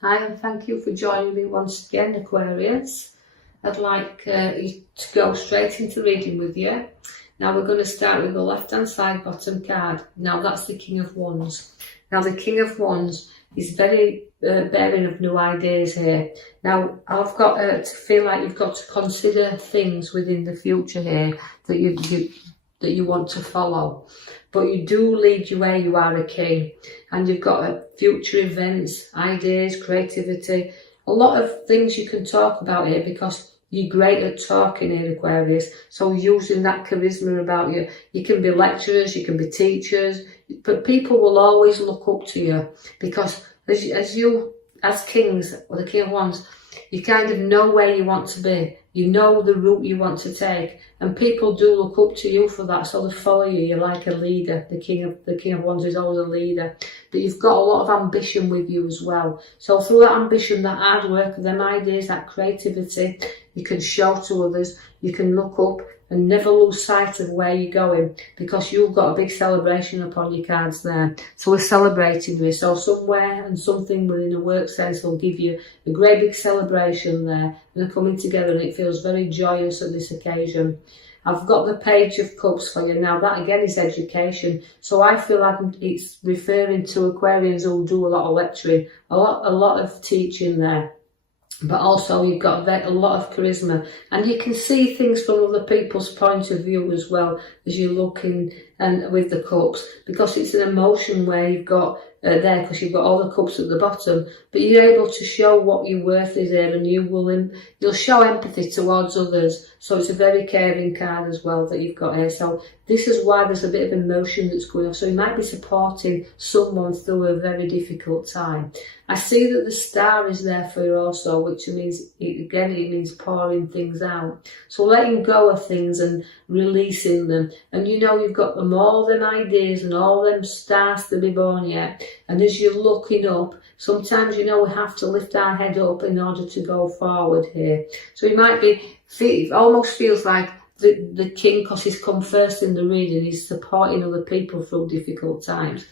Hi, and thank you for joining me once again, Aquarius. I'd like you to go straight into reading with you. Now we're going to start with the left-hand side bottom card. Now that's the King of Wands. Now the King of Wands is very bearing of new ideas here. Now I've got to feel like you've got to consider things within the future here that you want to follow. But you do lead you where you are a king, and you've got future events, ideas, creativity, a lot of things you can talk about here because you're great at talking here, Aquarius. So using that charisma about you, you can be lecturers, you can be teachers, but people will always look up to you because as kings, or the King of Wands, you kind of know where you want to be. You know the route you want to take, and people do look up to you for that, so they follow you. You're like a leader. The King of Wands is always a leader, but you've got a lot of ambition with you as well. So through that ambition, that hard work, them ideas, that creativity, you can show to others. You can look up and never lose sight of where you're going, because you've got a big celebration upon your cards there. So we're celebrating you. So somewhere and something within a work sense will give you a great big celebration there, and they're coming together, and it feels very joyous at this occasion. I've got the Page of Cups for you. Now that again is education. So I feel like it's referring to Aquarians who do a lot of lecturing, a lot of teaching there. But also you've got a lot of charisma, and you can see things from other people's point of view as well as you're looking and with the cups, because it's an emotion where you've got there, because you've got all the cups at the bottom, but you're able to show what your worth is there, and you'll show empathy towards others. So it's a very caring card as well that you've got here. So this is why there's a bit of emotion that's going on. So you might be supporting someone through a very difficult time. I see that the Star is there for you also, which means, it means pouring things out. So letting go of things and releasing them. And you know you've got all them ideas and all them stars to be born yet. And as you're looking up, sometimes we have to lift our head up in order to go forward here. So you might it almost feels like the king, because he's come first in the reading, he's supporting other people through difficult times.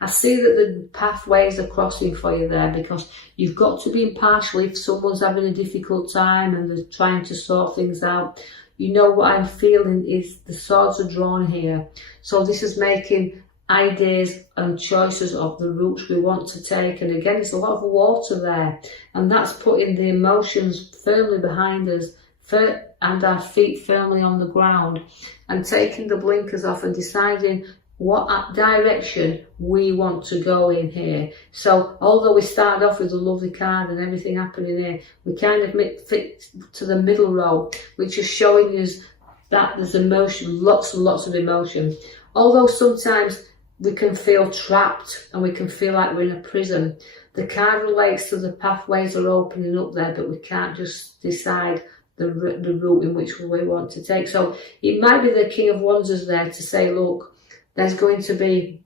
I see that the pathways are crossing for you there, because you've got to be impartial if someone's having a difficult time and they're trying to sort things out. You know what I'm feeling is the swords are drawn here. So this is making ideas and choices of the routes we want to take. And again, it's a lot of water there. And that's putting the emotions firmly behind us and our feet firmly on the ground, and taking the blinkers off and deciding what direction we want to go in here. So although we started off with a lovely card and everything happening here, we kind of fit to the middle row, which is showing us that there's emotion, lots and lots of emotion. Although sometimes we can feel trapped and we can feel like we're in a prison, the card relates to the pathways are opening up there, but we can't just decide the route in which we want to take. So it might be the King of Wands is there to say, look, there's going to be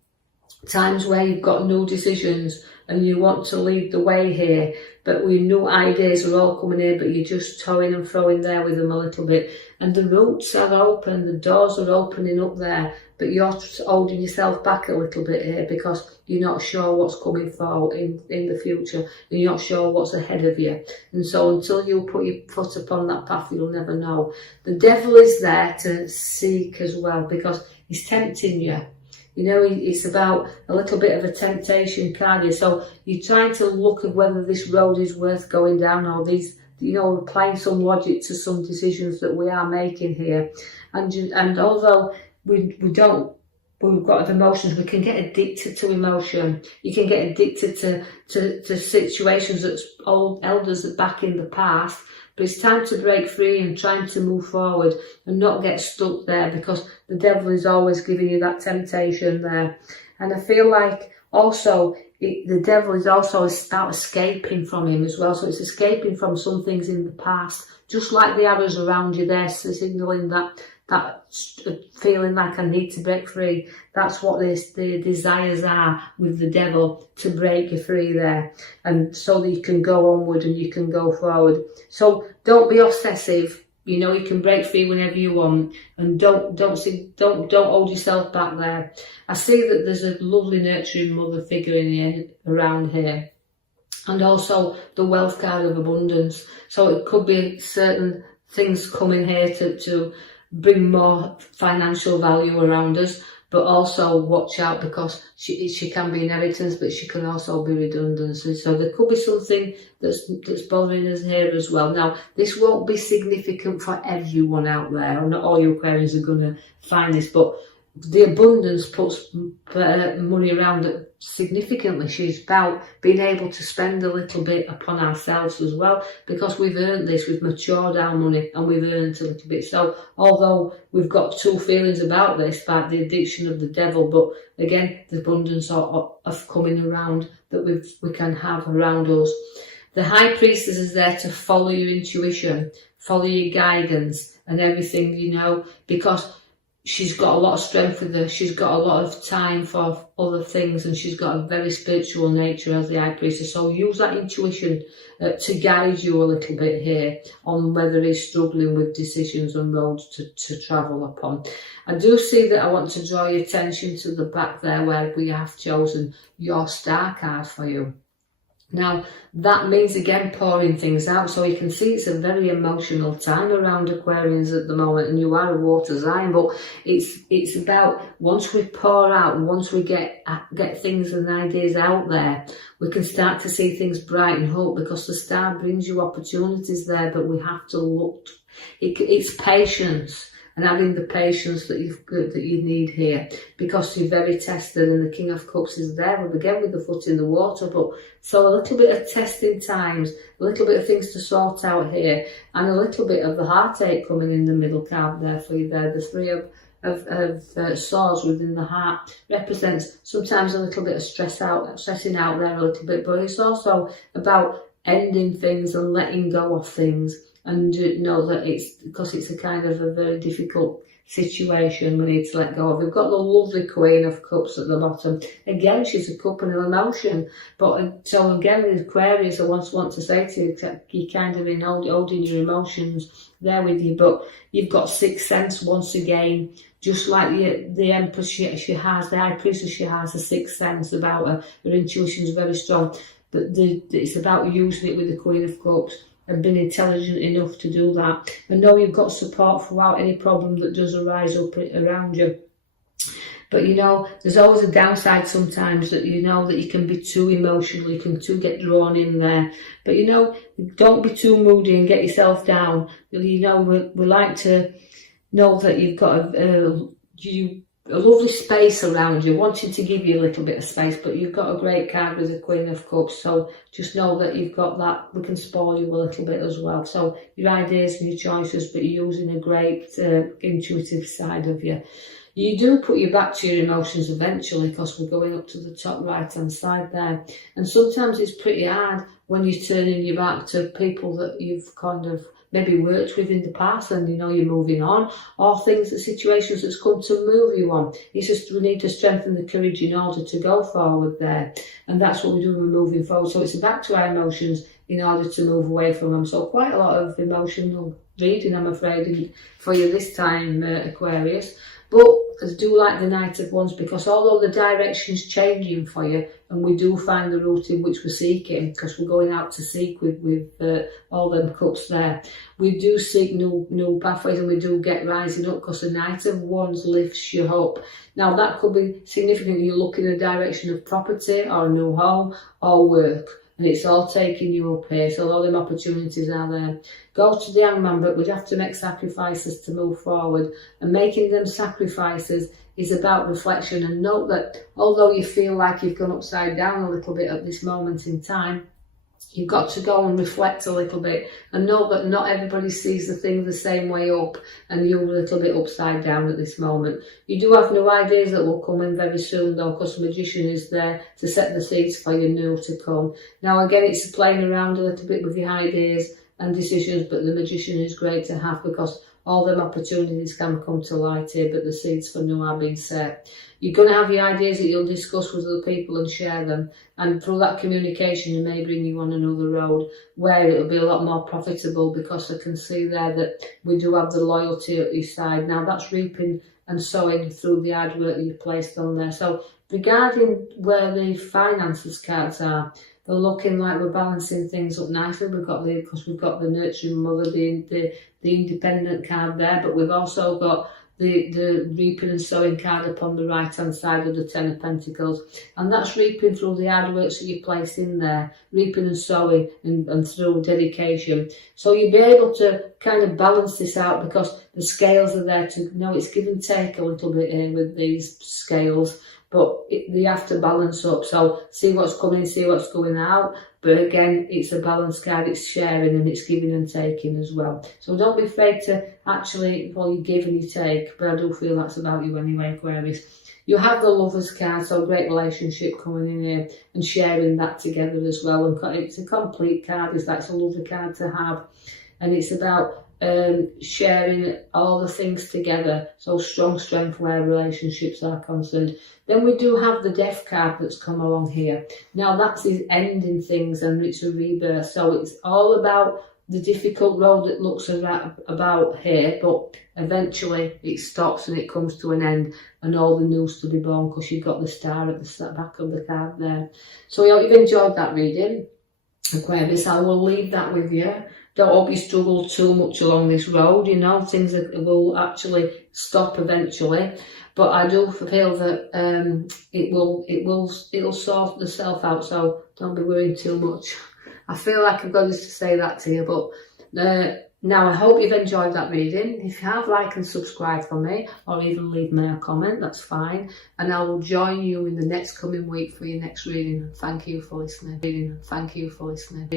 times where you've got new decisions and you want to lead the way here, but with new ideas are all coming in, but you're just towing and throwing there with them a little bit. And the routes are open, the doors are opening up there, but you're holding yourself back a little bit here because you're not sure what's coming forward in the future, and you're not sure what's ahead of you. And so until you put your foot upon that path, you'll never know. The devil is there to seek as well, because he's tempting you. It's about a little bit of a temptation card here. So you're trying to look at whether this road is worth going down, or these, applying some logic to some decisions that we are making here. And although we've got emotions, we can get addicted to emotion. You can get addicted to situations that old elders are back in the past. But it's time to break free and trying to move forward and not get stuck there, because the devil is always giving you that temptation there. And I feel like also the devil is also about escaping from him as well. So it's escaping from some things in the past, just like the arrows around you there, so signaling that feeling like I need to break free. That's what the desires are with the devil, to break you free there, and so that you can go onward and you can go forward. So don't be obsessive. You can break free whenever you want, and don't hold yourself back there. I see that there's a lovely nurturing mother figure around here. and also the wealth card of abundance. So it could be certain things coming here to bring more financial value around us, but also watch out because she can be inheritance, but she can also be redundancy. So there could be something that's bothering us here as well. Now, this won't be significant for everyone out there. Not all you Aquarians are going to find this, but the abundance puts money around it significantly. She's about being able to spend a little bit upon ourselves as well, because we've earned this, we've matured our money and we've earned a little bit. So although we've got two feelings about this, about the addiction of the devil, but again, the abundance of coming around that we can have around us. The High Priestess is there to follow your intuition, follow your guidance and everything, you know, because she's got a lot of strength with her. She's got a lot of time for other things, and she's got a very spiritual nature as the High Priestess. So use that intuition to guide you a little bit here on whether he's struggling with decisions and roads to travel upon. I do see that I want to draw your attention to the back there where we have chosen your star card for you. Now, that means, again, pouring things out. So you can see it's a very emotional time around Aquarians at the moment, and you are a water sign, but it's about once we pour out, once we get things and ideas out there, we can start to see things brighten up, because the star brings you opportunities there, but we have to look. It's patience. And having the patience that you need here, because you're very tested, and the King of Cups is there, again with the foot in the water. But so a little bit of testing times, a little bit of things to sort out here, and a little bit of the heartache coming in the middle card there for you there. The Three of Swords within the heart represents sometimes a little bit of stressing out there a little bit, but it's also about ending things and letting go of things. And know that it's because it's a kind of a very difficult situation we need to let go of. We've got the lovely Queen of Cups at the bottom. Again, she's a cup and an emotion. But so again, in Aquarius, I want to say to you, you're kind of holding your emotions there with you. But you've got sixth sense once again, just like the Empress she has, the High Priestess, she has a sixth sense about her. Her intuition is very strong. But it's about using it with the Queen of Cups and being intelligent enough to do that, and know you've got support throughout any problem that does arise up around you. But you know, there's always a downside sometimes, that you know that you can be too emotional, you can too get drawn in there. But you know, don't be too moody and get yourself down. You know, we like to know that you've got a lovely space around you, wanting to give you a little bit of space, but you've got a great card with the Queen of Cups, so just know that you've got that. We can spoil you a little bit as well. So your ideas and your choices, but you're using a great intuitive side of you. You do put your back to your emotions eventually, because we're going up to the top right hand side there, and sometimes it's pretty hard when you're turning your back to people that you've kind of maybe worked with in the past, and you know you're moving on, or situations that's come to move you on. It's just we need to strengthen the courage in order to go forward there, and that's what we're doing. We're moving forward, so it's back to our emotions in order to move away from them. So quite a lot of emotional reading, I'm afraid, for you this time, Aquarius. But I do like the Knight of Wands, because although the direction's changing for you, and we do find the route in which we're seeking, because we're going out to seek with all them cups there, we do seek new pathways, and we do get rising up, because the Knight of Wands lifts you up. Now that could be significant. You look in the direction of property or a new home or work, and it's all taking you up here. So all them opportunities are there. Go to the Hangman, but we'd have to make sacrifices to move forward, and making them sacrifices is about reflection. And note that although you feel like you've gone upside down a little bit at this moment in time, you've got to go and reflect a little bit, and know that not everybody sees the thing the same way up, and you're a little bit upside down at this moment. You do have new ideas that will come in very soon though, because the Magician is there to set the seeds for your new to come. Now again, it's playing around a little bit with your ideas and decisions, but the Magician is great to have, because all them opportunities can come to light here, but the seeds for new are being set. You're going to have your ideas that you'll discuss with other people and share them, and through that communication it may bring you on another road where it'll be a lot more profitable, because I can see there that we do have the loyalty at your side. Now that's reaping and sowing through the hard work that you've placed on there. So regarding where the finances cards are, We're looking like we're balancing things up nicely. Because we've got the nurturing mother, the independent card there, but we've also got the reaping and sowing card upon the right hand side of the Ten of Pentacles, and that's reaping through the hard work that you place in there, reaping and sowing, and through dedication. So you'll be able to kind of balance this out, because the scales are there to, you know, it's give and take a little bit here with these scales, but they have to balance up. So see what's coming, see what's going out. But again, it's a balance card, it's sharing and it's giving and taking as well. So don't be afraid to actually, well, you give and you take, but I do feel that's about you anyway, Aquarius. You have the Lovers card, so great relationship coming in here and sharing that together as well. And it's a complete card, that's a lovely card to have. And it's about sharing all the things together, so strong strength where relationships are concerned. Then we do have the Death card that's come along here. Now that's his ending things, and it's a rebirth, so it's all about the difficult road that looks about here, but eventually it stops and it comes to an end, and all the news to be born, because you've got the star at the back of the card there. So I hope you've enjoyed that reading, Aquarius. I will leave that with you. Don't hope you struggle too much along this road, you know, things will actually stop eventually. But I do feel that it'll sort itself out, so don't be worrying too much. I feel like I've got to say that to you, but now I hope you've enjoyed that reading. If you have, like and subscribe for me, or even leave me a comment, that's fine. And I will join you in the next coming week for your next reading. Thank you for listening. Thank you for listening.